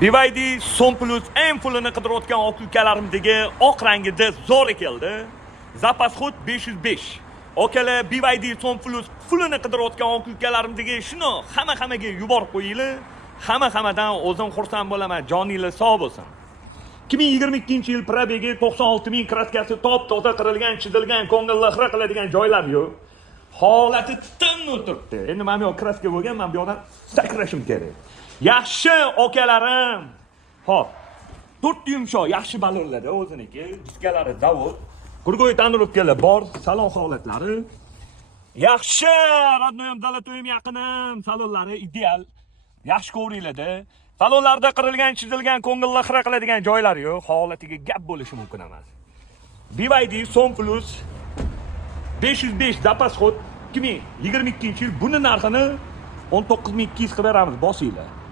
BYD Som Plus eng pulini qidirayotgan oq ukalarimdagi oq rangida zo'r keldi. Zapas xud 505. Okalar BYD Som Plus pulini qidirayotgan oq ukalarimdagi shuni hammaga yuborib qo'yinglar. Hammadan o'zim xursand bo'laman. Joninglar sog' bo'lsin. 2022-yil probegi 96,000 kraskasi top-toza qirilgan, chizilgan, ko'ngilni xira qiladigan joylar yo'q. Holati tin o'tiribdi. Endi men bu kraska bo'lgan, men bu yoqdan sakrashim kerak. Yaxshi okalarim. Hop. 4 yumshoq, yaxshi balonlarda o'ziniki, diskalari zavod. Qurgo'y tanirovkalar bor, salon holatlari. Yaxshi, rodnoyim dalatoyim yaqinim, salonlari ideal. Yaxshi ko'ringlarda. Salonlarda qirilgan, chizilgan, ko'ngilni xira qiladigan joylar yo'q. Holatiga gap bo'lishi mumkin emas. BYD Som Plus 505 zapas xod 2022-yil buni narxini 19,200 qilib beramiz, bosinglar.